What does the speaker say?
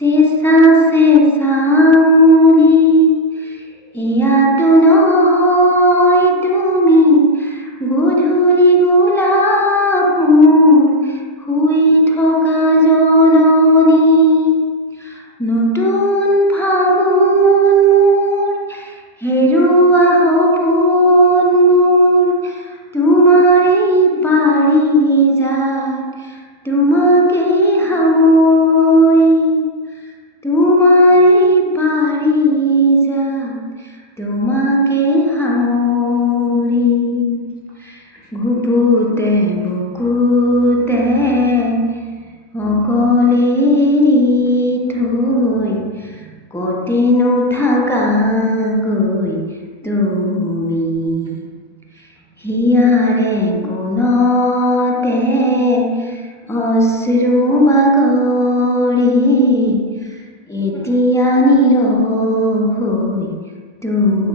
চেঁচা চেঁচা বুলি ইয়াতো নহয় তুমি গধূলি গোলাপ মোৰ শুই থকা জননী নতুন ফাগুন মোৰ হেৰুৱা সপোনবোৰ তোমাৰেই পাৰিজাত তোমাকে সামৰি তোমাৰেই পাৰিজাত তোমাকে সামৰি ঘুপুতে বুকুতে অকলে এৰি থৈ কতিনো থাকাগৈ তুমি হিয়াৰে কোণতে অশ্ৰু বাগৰি এতিয়া নীৰৱ হৈ তুমি